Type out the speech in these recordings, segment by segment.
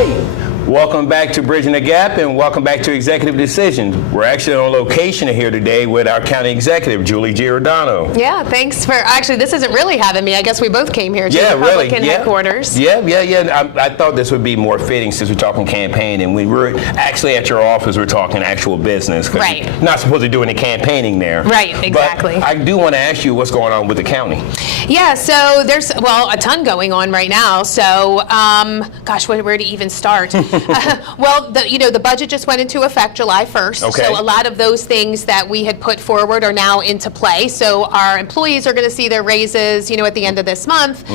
Welcome back to Bridging the Gap and welcome back to Executive Decisions. We're actually on location here today with our county executive, Julie Giordano. Yeah, thanks for, actually this isn't really having me. I guess we both came here to the Republican headquarters. Yeah. I thought this would be more fitting since we're talking campaign and we were actually at your office, we're talking actual business. Right. You're not supposed to do any campaigning there. Right, exactly. But I do want to ask you what's going on with the county. Yeah, so there's, a ton going on right now. So, gosh, where to even start? The budget just went into effect July 1st. Okay. So a lot of those things that we had put forward are now into play. So our employees are going to see their raises, at the end of this month.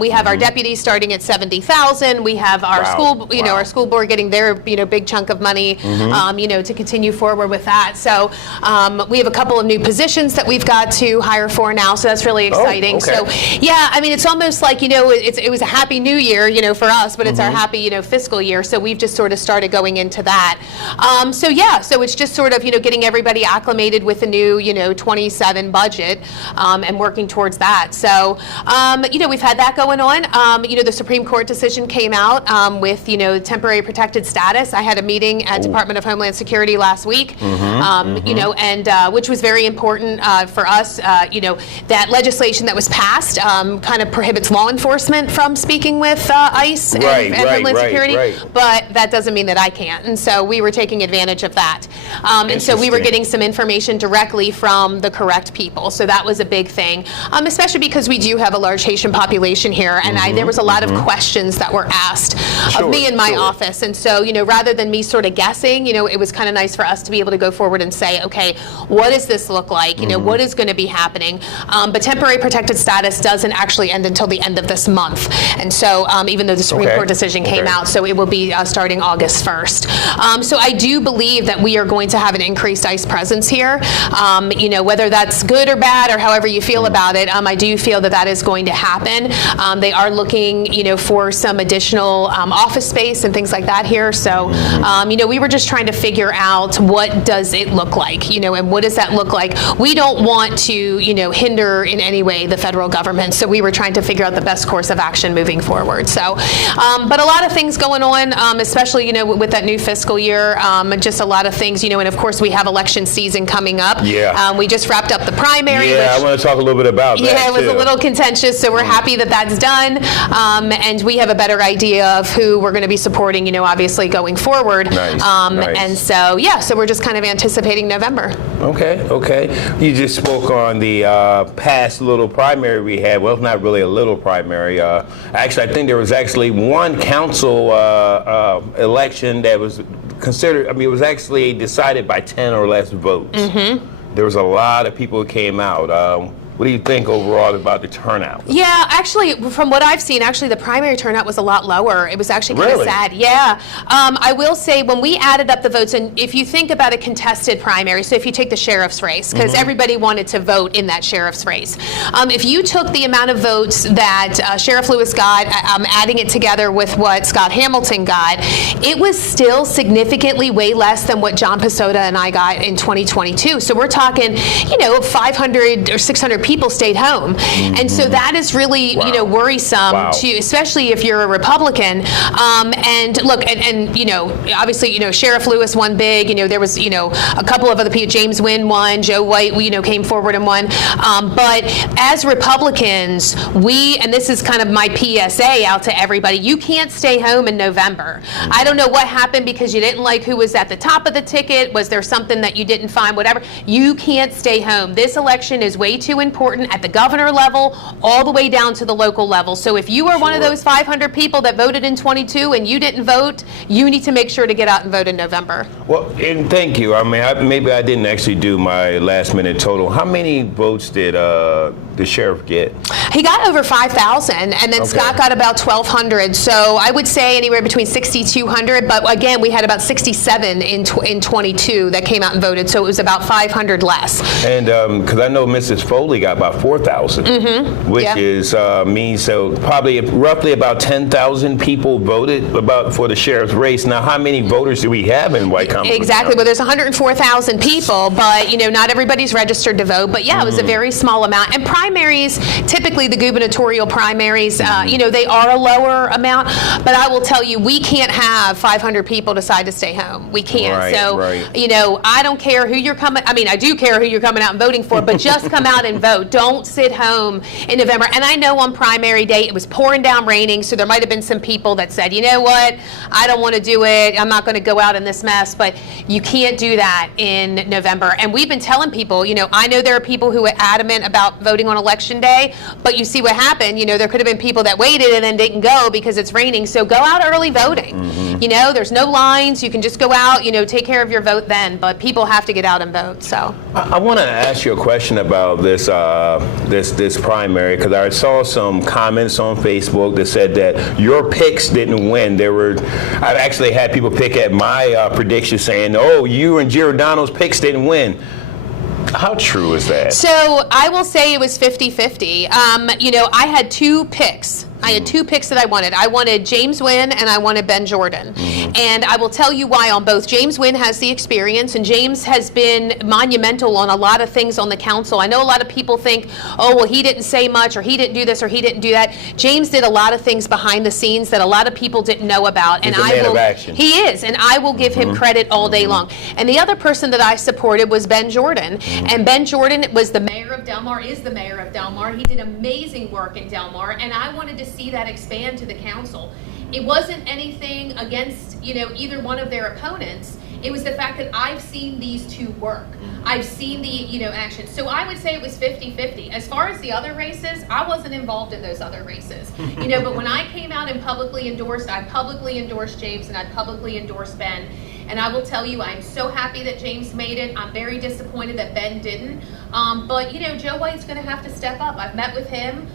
We have our deputies starting at $70,000. We have our our school board getting their, big chunk of money, to continue forward with that. So we have a couple of new positions that we've got to hire for now. So that's really exciting. Okay. So it's almost like, it was a happy new year, for us, but it's our happy, fiscal year. So we've just sort of started going into that. So it's just sort of, getting everybody acclimated with the new, 27 budget and working towards that. So, we've had that going on. The Supreme Court decision came out with, temporary protected status. I had a meeting at Department of Homeland Security last week, which was very important for us. That legislation that was passed kind of prohibits law enforcement from speaking with ICE and Homeland Security, but that doesn't mean that I can't. And so we were taking advantage of that. And so we were getting some information directly from the correct people. So that was a big thing, especially because we do have a large Haitian population here. And there was a lot of questions that were asked of me in my office. And so, rather than me sort of guessing, it was kind of nice for us to be able to go forward and say, okay, what does this look like? What is going to be happening? But temporary protected status doesn't actually end until the end of this month. And so even though the Supreme Court decision came out, so it will be starting August 1st. So I do believe that we are going to have an increased ICE presence here. Whether that's good or bad or however you feel about it, I do feel that that is going to happen. They are looking, for some additional office space and things like that here. So, we were just trying to figure out what does it look like, and what does that look like? We don't want to, hinder in any way the federal government. So we were trying to figure out the best course of action moving forward. So, but a lot of things going on, especially, with that new fiscal year, just a lot of things, and of course we have election season coming up. Yeah. We just wrapped up the primary. Yeah, I want to talk a little bit about that. Yeah, it was a little contentious, so we're happy that that's done. And we have a better idea of who we're going to be supporting, obviously going forward. Nice. And so, so we're just kind of anticipating November. Okay. You just spoke on the past little primary we had. Well, not really a little primary. Actually, I think there was actually one council election that was considered, it was actually decided by 10 or less votes. There was a lot of people who came out. What do you think overall about the turnout? Yeah, actually, from what I've seen, the primary turnout was a lot lower. It was actually kind of sad. Yeah. I will say, when we added up the votes, and if you think about a contested primary, so if you take the sheriff's race, because everybody wanted to vote in that sheriff's race, if you took the amount of votes that Sheriff Lewis got, adding it together with what Scott Hamilton got, it was still significantly way less than what John Pessota and I got in 2022. So we're talking, 500 or 600 people stayed home. And so that is really, worrisome to, especially if you're a Republican. And look, and obviously, Sheriff Lewis won big. There was, a couple of other people. James Wynn won. Joe White, came forward and won. But as Republicans, and this is kind of my PSA out to everybody, you can't stay home in November. I don't know what happened because you didn't like who was at the top of the ticket. Was there something that you didn't find? Whatever. You can't stay home. This election is way too important at the governor level, all the way down to the local level. So if you are one of those 500 people that voted in 22 and you didn't vote, you need to make sure to get out and vote in November. Well, and thank you. Maybe I didn't actually do my last minute total. How many votes did the sheriff get? He got over 5,000, and then Scott got about 1,200. So I would say anywhere between 6,200. But again, we had about 67 in 22 that came out and voted. So it was about 500 less. And because I know Mrs. Foley got about 4,000, which is means so probably roughly about 10,000 people voted for the sheriff's race. Now, how many voters do we have in White County? Exactly. Well, there's 104,000 people, but not everybody's registered to vote. But yeah, it was a very small amount. And primaries, typically the gubernatorial primaries, you know, they are a lower amount, but I will tell you, we can't have 500 people decide to stay home. We can't. Right, So, right. you know, I don't care who you're coming, I mean, I do care who you're coming out and voting for, but just come out and vote. Don't sit home in November. And I know on primary day it was pouring down raining, so there might have been some people that said, you know what, I don't want to do it. I'm not going to go out in this mess, but you can't do that in November. And we've been telling people, you know, I know there are people who are adamant about voting on election day, but you see what happened. You know, there could have been people that waited and then didn't go because it's raining. So go out early voting. You know, there's no lines. You can just go out, you know, take care of your vote then, but people have to get out and vote. So I want to ask you a question about this this primary, because I saw some comments on Facebook that said that your picks didn't win. I've actually had people pick at my prediction saying, "Oh, you and Giordano's picks didn't win." How true is that? So I will say it was 50-50. You know, I had two picks. I had two picks that I wanted. I wanted James Wynn and I wanted Ben Jordan. And I will tell you why on both. James Wynn has the experience, and James has been monumental on a lot of things on the council. I know a lot of people think, oh, well, he didn't say much, or he didn't do this, or he didn't do that. James did a lot of things behind the scenes that a lot of people didn't know about. He's a man of action. He is, and I will give him credit all day long. And the other person that I supported was Ben Jordan. And Ben Jordan was the mayor of Del Mar, is the mayor of Del Mar. He did amazing work in Del Mar, and I wanted to see that expand to the council. It wasn't anything against, you know, either one of their opponents. It was the fact that I've seen these two work. I've seen the, you know, action. So I would say it was 50-50. As far as the other races, I wasn't involved in those other races. You know, but when I came out and publicly endorsed, I publicly endorsed James and I publicly endorsed Ben. And I will tell you, I'm so happy that James made it. I'm very disappointed that Ben didn't. But, you know, Joe White's going to have to step up. I've met with him,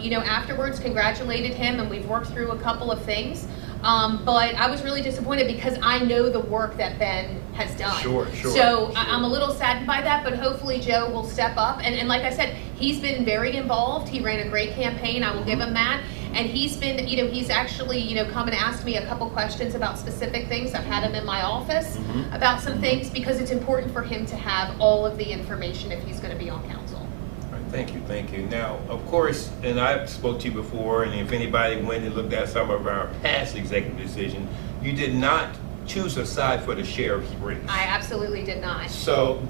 you know, afterwards, congratulated him, and we've worked through a couple of things. But I was really disappointed because I know the work that Ben has done. Sure. So I'm a little saddened by that, but hopefully Joe will step up. And like I said, he's been very involved. He ran a great campaign. I will give him that. And he's been, you know, he's actually, you know, come and asked me a couple questions about specific things. I've had him in my office about some things because it's important for him to have all of the information if he's going to be on council. All right, thank you. Now, of course, and I've spoke to you before, and if anybody went and looked at some of our past executive decisions, you did not choose a side for the sheriff's race. I absolutely did not. So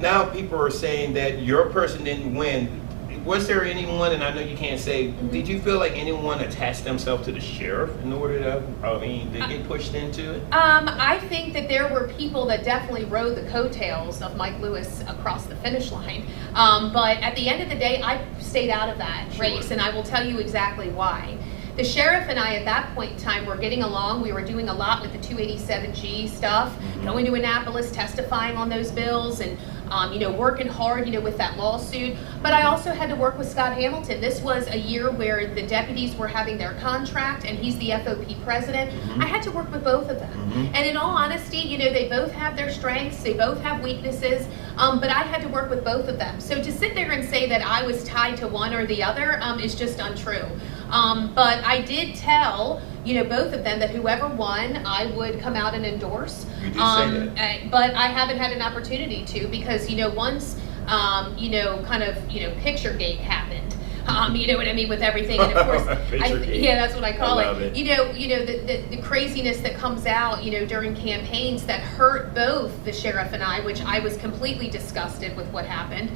now people are saying that your person didn't win. Was there anyone, and I know you can't say, did you feel like anyone attached themselves to the sheriff in order to, to get pushed into it? I think that there were people that definitely rode the coattails of Mike Lewis across the finish line. But at the end of the day, I stayed out of that race, and I will tell you exactly why. The sheriff and I at that point in time were getting along. We were doing a lot with the 287G stuff, going to Annapolis, testifying on those bills, and you know, working hard, you know, with that lawsuit. But I also had to work with Scott Hamilton. This was a year where the deputies were having their contract, and he's the FOP president. I had to work with both of them. And in all honesty, you know, they both have their strengths, they both have weaknesses, but I had to work with both of them. So to sit there and say that I was tied to one or the other is just untrue. But I did tell, you know, both of them that whoever won, I would come out and endorse. You did say that. But I haven't had an opportunity to because, you know, once, you know, kind of, you know, Picturegate happened. You know what I mean, with everything, and of course, yeah, that's what I call it. You know, the craziness that comes out, you know, during campaigns that hurt both the sheriff and I, which I was completely disgusted with what happened.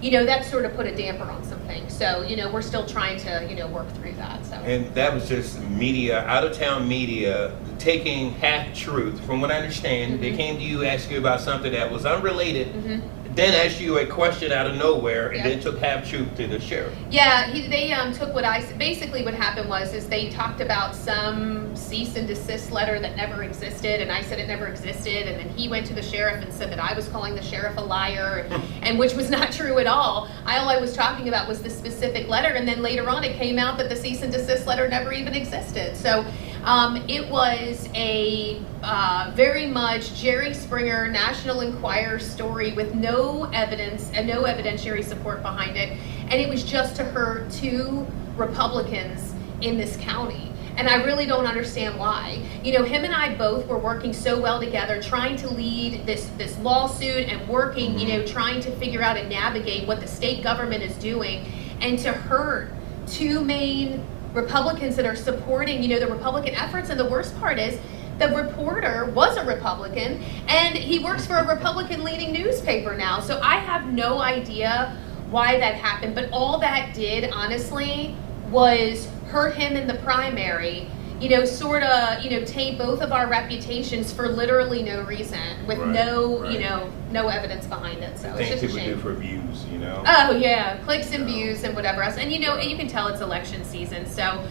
You know, that sort of put a damper on some things. So, you know, we're still trying to, you know, work through that. So. And that was just media, out-of-town media, taking half-truth. From what I understand, they came to you, asked you about something that was unrelated, then asked you a question out of nowhere, and then took half-truth to the sheriff. Yeah, they took what basically what happened was they talked about some cease and desist letter that never existed, and I said it never existed, and then he went to the sheriff and said that I was calling the sheriff a liar, and which was not true at all. All I was talking about was the specific letter, and then later on it came out that the cease and desist letter never even existed. So it was a very much Jerry Springer National Enquirer story with no evidence and no evidentiary support behind it, and it was just to hurt two Republicans in this county. And I really don't understand why. You know, him and I both were working so well together, trying to lead this lawsuit and working, you know, trying to figure out and navigate what the state government is doing, and to hurt two main Republicans that are supporting, you know, the Republican efforts. And the worst part is, the reporter was a Republican, and he works for a Republican leading newspaper now. So I have no idea why that happened, but all that did, honestly, was hurt him in the primary, you know, sort of, you know, taint both of our reputations for literally no reason, with you know, no evidence behind it. So it's Things just a people shame. do for views, you know. Oh yeah, clicks and views and whatever else. And you know, you can tell it's election season. So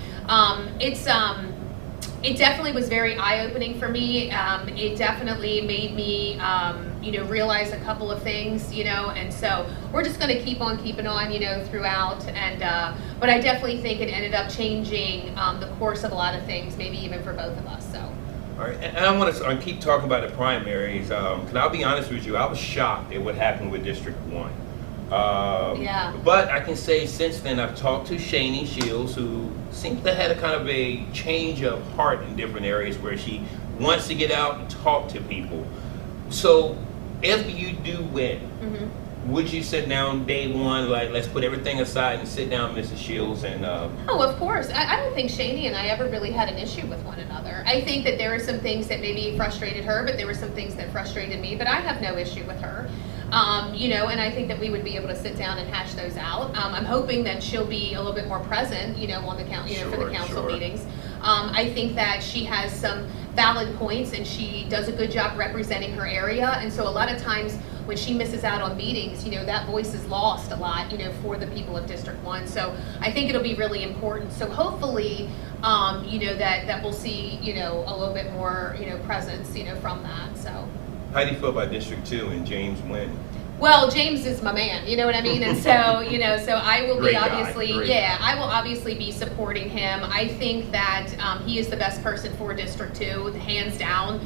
it definitely was very eye-opening for me. It definitely made me, you know, realize a couple of things, you know, and so we're just going to keep on keeping on, you know, throughout. And but I definitely think it ended up changing the course of a lot of things, maybe even for both of us. So. All right, and I want to keep talking about the primaries. Because I'll be honest with you, I was shocked at what happened with District 1. Yeah. But I can say since then I've talked to Shani Shields, who seems to have had a kind of a change of heart in different areas where she wants to get out and talk to people. So if you do win, would you sit down day one, like let's put everything aside and sit down, Mrs. Shields, and Oh, of course. I don't think Shani and I ever really had an issue with one another. I think that there were some things that maybe frustrated her, but there were some things that frustrated me, but I have no issue with her. You know, and I think that we would be able to sit down and hash those out. I'm hoping that she'll be a little bit more present, you know, on the for the council meetings. I think that she has some valid points, and she does a good job representing her area. And so a lot of times when she misses out on meetings, you know, that voice is lost a lot, you know, for the people of District 1. So I think it'll be really important. So hopefully, you know, that we'll see, you know, a little bit more, you know, presence, you know, from that. So. how do you feel about District 2 and James Nguyen? Well, James is my man, you know what I mean? And so, you know, so I will Great be guy, obviously, great yeah, I will obviously be supporting him. I think that he is the best person for District 2, hands down.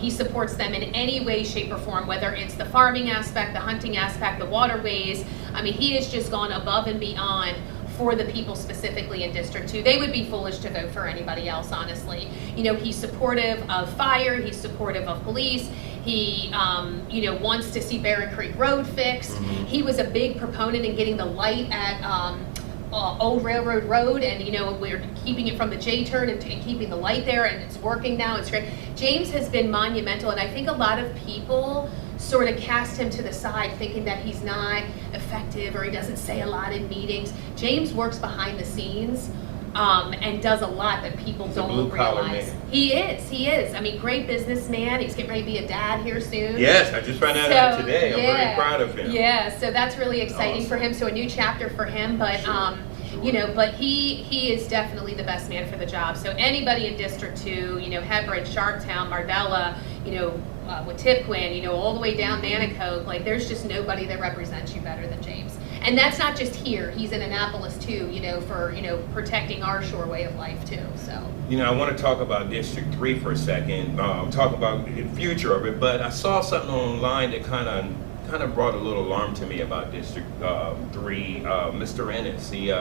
He supports them in any way, shape, or form, whether it's the farming aspect, the hunting aspect, the waterways. I mean, he has just gone above and beyond for the people specifically in District 2. They would be foolish to vote for anybody else, honestly. You know, he's supportive of fire, he's supportive of police, he, you know, wants to see Barron Creek Road fixed. He was a big proponent in getting the light at Old Railroad Road, and, you know, we're keeping it from the J-turn and keeping the light there, and it's working now, it's great. James has been monumental, and I think a lot of people sort of cast him to the side thinking that he's not effective or he doesn't say a lot in meetings. James works behind the scenes and does a lot that people He's a don't blue-collar realize. man. He is. I mean, great businessman. He's getting ready to be a dad here soon. Yes, I just found out that So, today. I'm very proud of him. Yeah, so that's really exciting for him. So a new chapter for him, but you know, but he is definitely the best man for the job. So anybody in District 2, you know, Hebron, Sharptown, Mardella, you know, Wetipquin, you know, all the way down Nanticoke, like there's just nobody that represents you better than James. And that's not just here. He's in Annapolis too, you know, for, you know, protecting our shore way of life too. So. You know, I want to talk about District 3 for a second, talk about the future of it, but I saw something online that kind of brought a little alarm to me about District 3. Mr. Ennis, he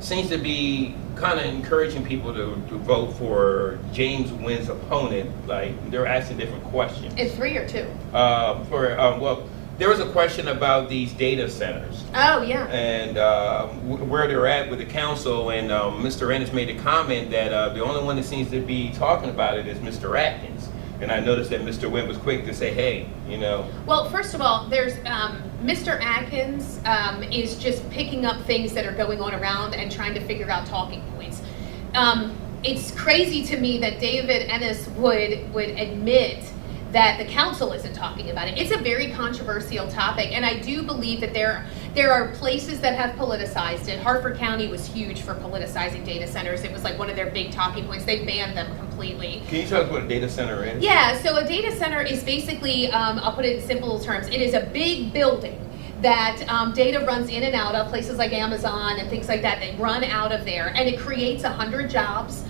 seems to be kind of encouraging people to vote for James Nguyen's opponent. Like, they're asking different questions. It's 3 or 2? Well, there was a question about these data centers. Oh, yeah. And where they're at with the council, and Mr. Ennis made a comment that the only one that seems to be talking about it is Mr. Atkins. And I noticed that Mr. Nguyen was quick to say, hey, you know. Well, first of all, there's Mr. Atkins is just picking up things that are going on around and trying to figure out talking points. It's crazy to me that David Ennis would admit that the council isn't talking about it. It's a very controversial topic, and I do believe that there are places that have politicized it. Harford County was huge for politicizing data centers. It was like one of their big talking points. They banned them completely. Can you tell us what a data center is? Yeah, so a data center is basically, I'll put it in simple terms, it is a big building that data runs in and out of, places like Amazon and things like that. They run out of there, and it creates 100 jobs.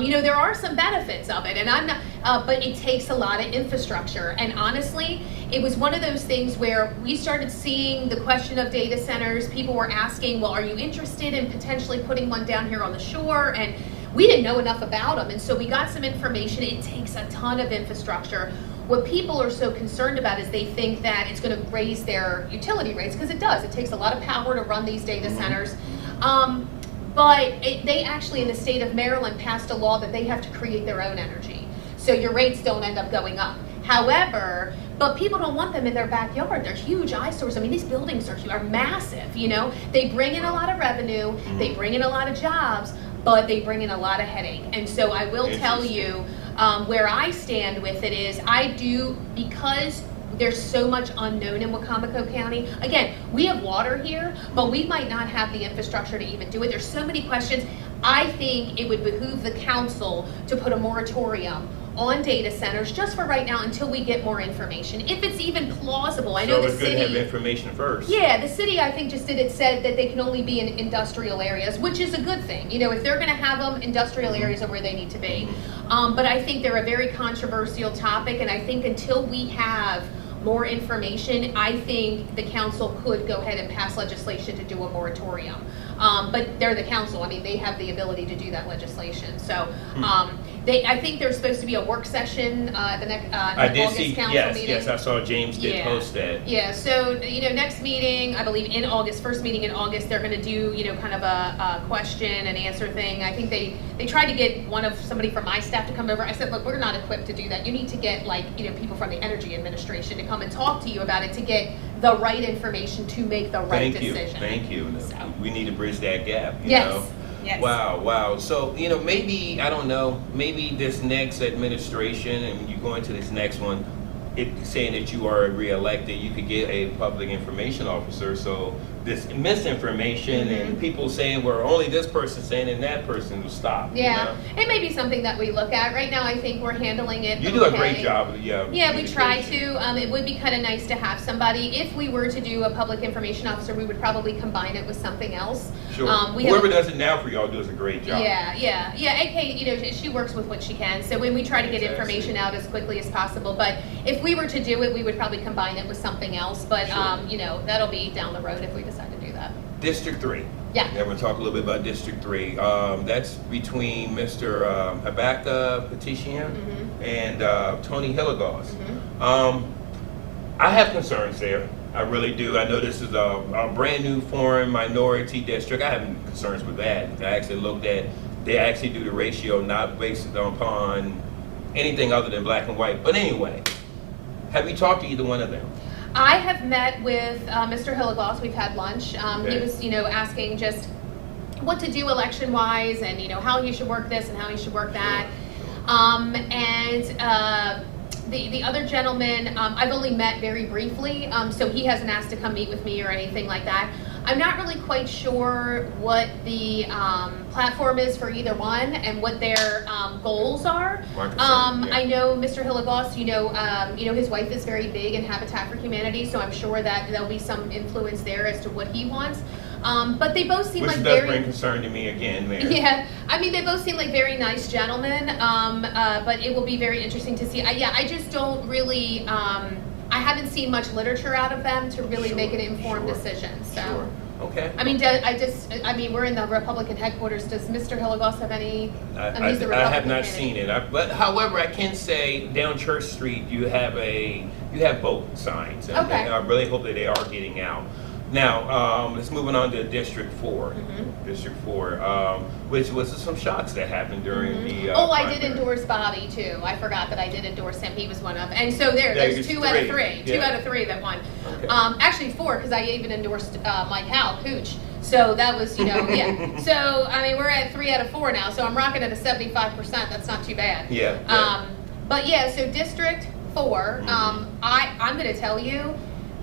You know, there are some benefits of it, and I'm not, but it takes a lot of infrastructure. And honestly, it was one of those things where we started seeing the question of data centers. People were asking, well, are you interested in potentially putting one down here on the shore? And we didn't know enough about them. And so we got some information. It takes a ton of infrastructure. What people are so concerned about is they think that it's going to raise their utility rates, because it does. It takes a lot of power to run these data centers. But they actually, in the state of Maryland, passed a law that they have to create their own energy. So your rates don't end up going up. However, but people don't want them in their backyard. They're huge eyesores. I mean, these buildings are massive, you know? They bring in a lot of revenue, they bring in a lot of jobs, but they bring in a lot of headache. And so I will tell you, where I stand with it is, I do, because there's so much unknown in Wacomico County. Again, we have water here, but we might not have the infrastructure to even do it. There's so many questions. I think it would behoove the council to put a moratorium on data centers just for right now until we get more information, if it's even plausible. I know So the it's good to have city, information first. yeah, the city I think just said that they can only be in industrial areas, which is a good thing. You know, if they're going to have them, industrial areas are where they need to be. But I think they're a very controversial topic, and I think until we have more information, I think the council could go ahead and pass legislation to do a moratorium. But they're the council. I mean, they have the ability to do that legislation. So I think there's supposed to be a work session the next I did August see, council yes, meeting. yes, I saw James did Yeah. post that. Yeah, so, you know, next meeting, I believe in August, first meeting in August, they're gonna do, you know, kind of a question and answer thing. I think they tried to get somebody from my staff to come over. I said, look, we're not equipped to do that. You need to get, like, you know, people from the Energy Administration to come and talk to you about it, to get the right information to make the right decision. Thank you. So. We need to bridge that gap, you Yes, know? yes. Wow. So, you know, maybe, I don't know, maybe this next administration, and you go into this next one, saying that you are reelected, you could get a public information officer, so this misinformation and people saying, well, only this person saying and that person will stop. Yeah, You know? it may be something that we look at. Right now, I think we're handling it You do a okay. great job, yeah. Yeah, we try communication. to. It would be kind of nice to have somebody. If we were to do a public information officer, we would probably combine it with something else. Sure. We have Whoever a- does it now for y'all does a great job. Yeah. AK, you know, she works with what she can. So when we try to get Fantastic. information out as quickly as possible, but if we were to do it, we would probably combine it with something else. But Sure. you know, that'll be down the road if we decide to do that. District 3. Yeah. We're going to talk a little bit about District 3. That's between Mr. Habakkuk Petition and Tony Hilligoss. I have concerns there. I really do. I know this is a brand new foreign minority district. I have concerns with that. I actually looked at, they actually do the ratio not based upon anything other than black and white. But anyway, have you talked to either one of them? I have met with Mr. Hilligoss. We've had lunch. Okay. He was, you know, asking just what to do election-wise, and you know how he should work this and how he should work that. The other gentleman, I've only met very briefly, so he hasn't asked to come meet with me or anything like that. I'm not really quite sure what the platform is for either one and what their goals are. My concern, yeah. I know Mr. Hilligoss, you know, his wife is very big in Habitat for Humanity, so I'm sure that there'll be some influence there as to what he wants. But they both seem Which like does very... bring concern to me again, Mayor. Yeah, I mean, they both seem like very nice gentlemen, but it will be very interesting to see. I just don't really, I haven't seen much literature out of them to really Sure, make an informed sure, decision, so. Sure. Okay. I mean, we're in the Republican headquarters. Does Mr. Hilligoss have any? I He's the have Republican not candidate. seen it. But however, I can say down Church Street, you have both signs. And Okay. I really hope that they are getting out. Now, let's move on to District 4. Mm-hmm. District 4, which was some shocks that happened during the. I did primary. endorse Bobby too. I forgot that I did endorse him. He was one of, and so Yeah, there's it's 2 out of three. 3. Yeah. 2 out of 3 that won. Okay. Actually 4 because I even endorsed Mike Howell, Hooch. So that was, you know, yeah. So I mean, we're at 3 out of 4 now. So I'm rocking at a 75%. That's not too bad. Yeah. But yeah, so District 4. I'm going to tell you.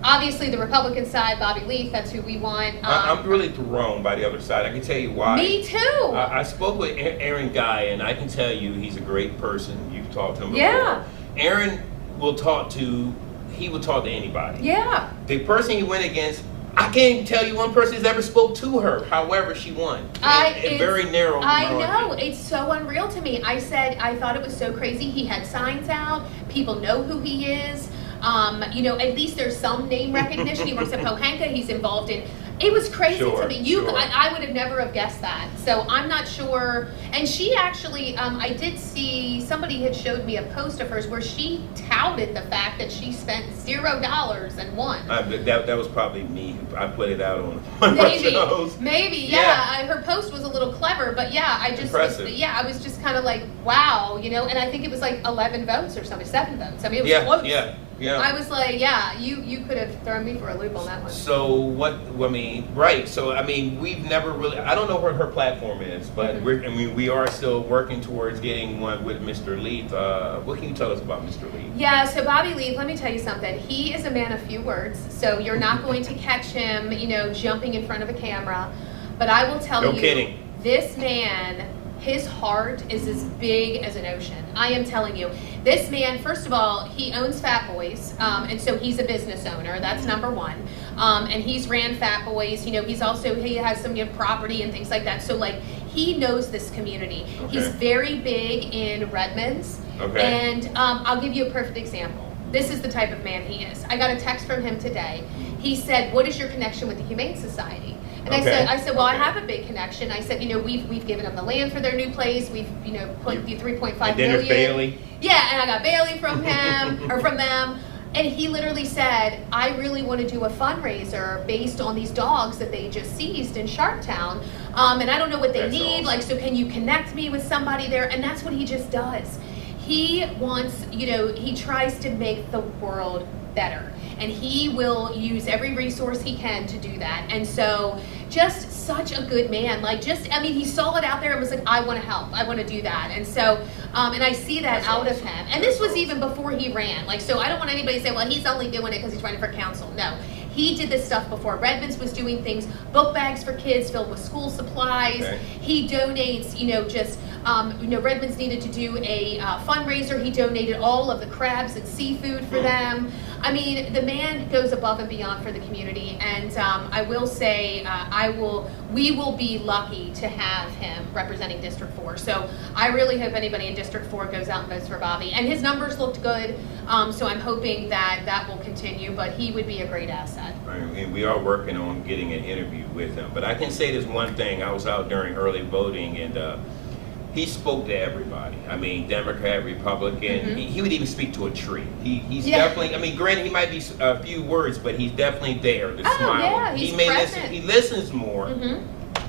Obviously, the Republican side, Bobby Leaf, that's who we want. I'm really thrown by the other side. I can tell you why. Me too. I spoke with Aaron Guy, and I can tell you he's a great person. You've talked to him before. Yeah. Aaron will talk to anybody. Yeah. The person he went against, I can't tell you one person who's ever spoke to her. However, she won. A very narrow I margin. know. It's so unreal to me. I thought it was so crazy. He had signs out. People know who he is. You know, at least there's some name recognition. He works at Pohanka. He's involved in It was crazy to Sure, me. sure. I would have never have guessed that. So I'm not sure. And she actually, I did see somebody had showed me a post of hers where she touted the fact that she spent $0 and won. That was probably me. I put it out on one of my shows. Maybe, Yeah. Her post was a little clever, but yeah, I just, Impressive. I was just kind of like, wow, you know. And I think it was like 11 votes or something, 7 votes. I mean, it was close. Yeah. I was like, yeah, you could have thrown me for a loop on that one. So right. So I mean, we've never really. I don't know what her platform is, but we are still working towards getting one with Mr. Leith. What can you tell us about Mr. Leith? Yeah, so Bobby Leith, let me tell you something. He is a man of few words, so you're not going to catch him, jumping in front of a camera. But I will tell you, No kidding. This man, his heart is as big as an ocean. I am telling you. This man, first of all, he owns Fat Boys, and so he's a business owner. That's number one. And he's ran Fat Boys. He has some property and things like that. So like, he knows this community. Okay. He's very big in Redmonds. Okay. And I'll give you a perfect example. This is the type of man he is. I got a text from him today. He said, "What is your connection with the Humane Society?" And Okay. I said, well, I have a big connection. I said, we've given them the land for their new place. We've, put the 3.5 And then there's million. Bailey. Yeah, and I got Bailey from him or from them. And he literally said, I really want to do a fundraiser based on these dogs that they just seized in Sharptown. And I don't know what they That's need. awesome. Like, so can you connect me with somebody there? And that's what he just does. He wants, he tries to make the world better. And he will use every resource he can to do that. And so just such a good man. He saw it out there and was like, I want to help. I want to do that. And so, and I see that That's out of awesome. him. And this was even before he ran. So I don't want anybody to say, well, he's only doing it because he's running for council. No. He did this stuff before. Redmonds was doing things, book bags for kids filled with school supplies. Okay. He donates, Redmonds needed to do a fundraiser. He donated all of the crabs and seafood for them. I mean, the man goes above and beyond for the community, and I will say, we will be lucky to have him representing District 4. So I really hope anybody in District 4 goes out and votes for Bobby. And his numbers looked good, so I'm hoping that will continue, but he would be a great asset. Right, and we are working on getting an interview with him. But I can say this one thing. I was out during early voting, and he spoke to everybody. I mean, Democrat, Republican. He would even speak to a tree. He's definitely. I mean, granted, he might be a few words, but he's definitely there to smile. Yeah, he's he may present. listen. He listens more.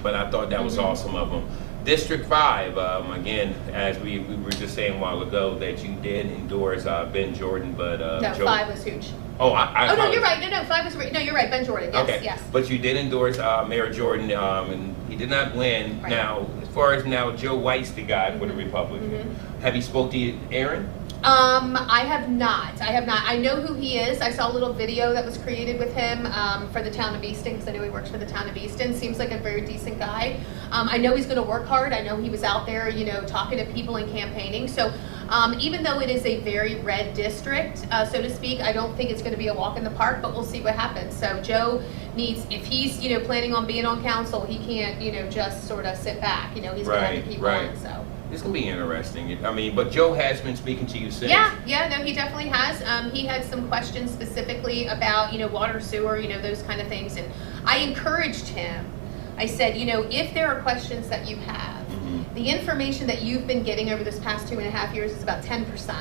But I thought that was awesome of him. District 5, again, as we were just saying a while ago, that you did endorse Ben Jordan, but No, Joe. 5 was huge. Oh, No, apologize. you're right. No, 5 was right. No, you're right. Ben Jordan. Yes, Okay, yes. but you did endorse Mayor Jordan, and he did not win. Right. Now, as far as Joe White's the guy for the Republican. Have you spoke to Aaron? I have not. I know who he is. I saw a little video that was created with him for the town of Easton, because I know he works for the town of Easton. Seems like a very decent guy. I know he's going to work hard. I know he was out there, talking to people and campaigning. So even though it is a very red district, so to speak, I don't think it's going to be a walk in the park, but we'll see what happens. So Joe needs, if he's, planning on being on council, he can't, just sort of sit back. He's going to have to keep on, so. It's going to be interesting. I mean, but Joe has been speaking to you since. Yeah, no, he definitely has. He had some questions specifically about, water, sewer, those kind of things. And I encouraged him. I said, if there are questions that you have, the information that you've been getting over this past 2.5 years is about 10%.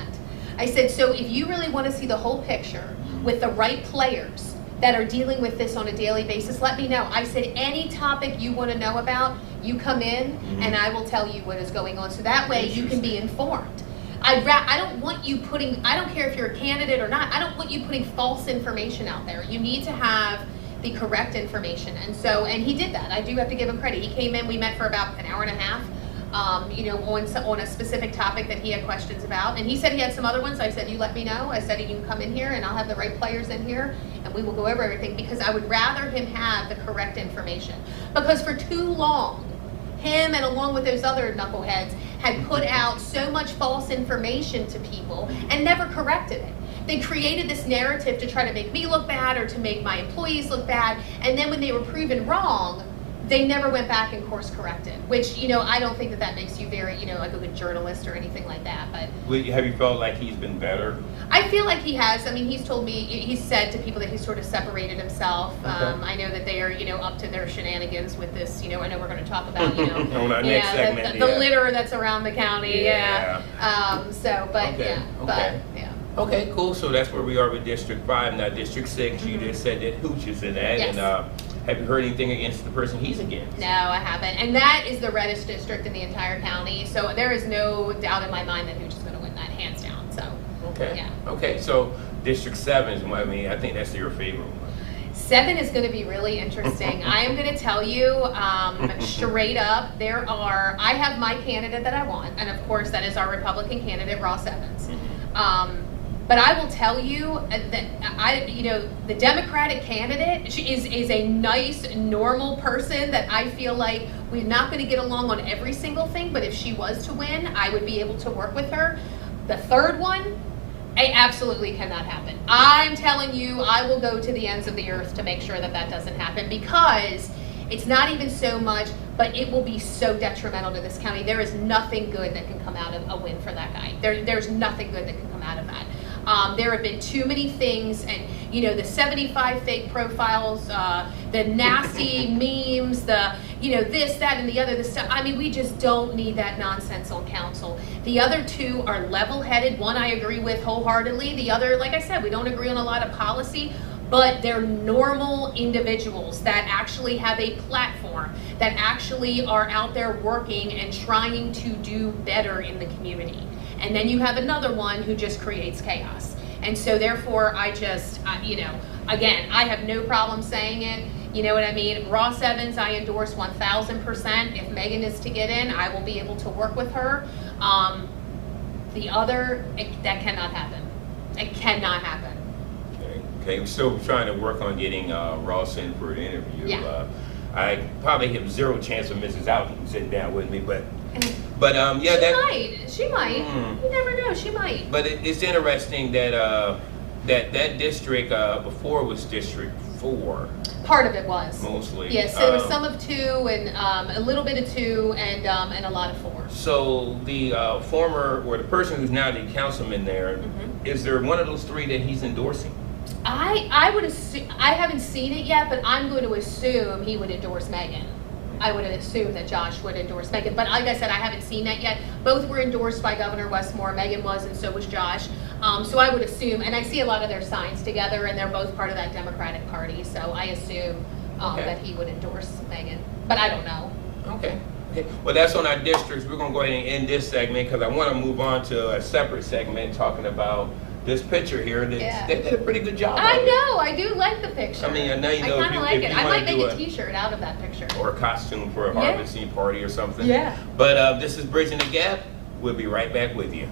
I said, so if you really want to see the whole picture with the right players that are dealing with this on a daily basis, let me know. I said, any topic you want to know about, you come in and I will tell you what is going on. So that way you can be informed. I don't want you putting, I don't care if you're a candidate or not, I don't want you putting false information out there. You need to have the correct information. And he did that. I do have to give him credit. He came in, we met for about an hour and a half. On a specific topic that he had questions about. And he said he had some other ones. I said, you let me know. I said, you can come in here and I'll have the right players in here and we will go over everything, because I would rather him have the correct information. Because for too long, him and along with those other knuckleheads had put out so much false information to people and never corrected it. They created this narrative to try to make me look bad or to make my employees look bad. And then when they were proven wrong, They never went back and course corrected, which, I don't think that makes you very, like a good journalist or anything like that, but. Have you felt like he's been better? I feel like he has. I mean, he's told me, he's said to people that he's sort of separated himself. Okay. I know that they are, up to their shenanigans with this, I know we're going to talk about, On our next segment, the litter that's around the county, Yeah. Okay. Okay, cool. So that's where we are with District 5. Now, District 6, you just said that Hooch is in that. Yes. And have you heard anything against the person he's against? No, I haven't. And that is the reddest district in the entire county. So there is no doubt in my mind that Hooch is going to win that, hands down. So, Okay. yeah. Okay, so District 7 is, I think that's your favorite one. 7 is going to be really interesting. I am going to tell you straight up, I have my candidate that I want, and of course that is our Republican candidate, Ross Evans. But I will tell you that the Democratic candidate, she is a nice, normal person that I feel like we're not going to get along on every single thing, but if she was to win, I would be able to work with her. The third one, it absolutely cannot happen. I'm telling you, I will go to the ends of the earth to make sure that doesn't happen, because it's not even so much, but it will be so detrimental to this county. There is nothing good that can come out of a win for that guy. There's nothing good that can come out of that. There have been too many things, and the 75 fake profiles, the nasty memes, the this, that, and the other, this stuff. I mean, we just don't need that nonsense on council. The other two are level-headed. One I agree with wholeheartedly. The other, like I said, we don't agree on a lot of policy, but they're normal individuals that actually have a platform, that actually are out there working and trying to do better in the community. And then you have another one who just creates chaos. And so therefore, again, I have no problem saying it. You know what I mean? Ross Evans, I endorse 1,000%. If Megan is to get in, I will be able to work with her. The other, that cannot happen. It cannot happen. Okay, we're still trying to work on getting Ross in for an interview. Yeah. I probably have zero chance of Mrs. Alton sitting down with me, but She might. You never know. She might. But it's interesting that that district before was District 4. Part of it was. Mostly. Yes, there was some of 2 and a little bit of 2 and a lot of 4. So the the person who's now the councilman there, is there one of those 3 that he's endorsing? I would assume, I haven't seen it yet, but I'm going to assume he would endorse Megan. I would assume that Josh would endorse Megan. But like I said, I haven't seen that yet. Both were endorsed by Governor Westmore. Megan was, and so was Josh. So I would assume, and I see a lot of their signs together, and they're both part of that Democratic Party. So I assume that he would endorse Megan. But I don't know. Okay. Well, that's on our districts. We're going to go ahead and end this segment because I want to move on to a separate segment talking about this picture here. They did a pretty good job. I know. I do like the picture. I mean, now you know I kind of like it. I might make a a T-shirt out of that picture. or a costume for a harvesting party or something. Yeah. But this is Bridging the Gap. We'll be right back with you.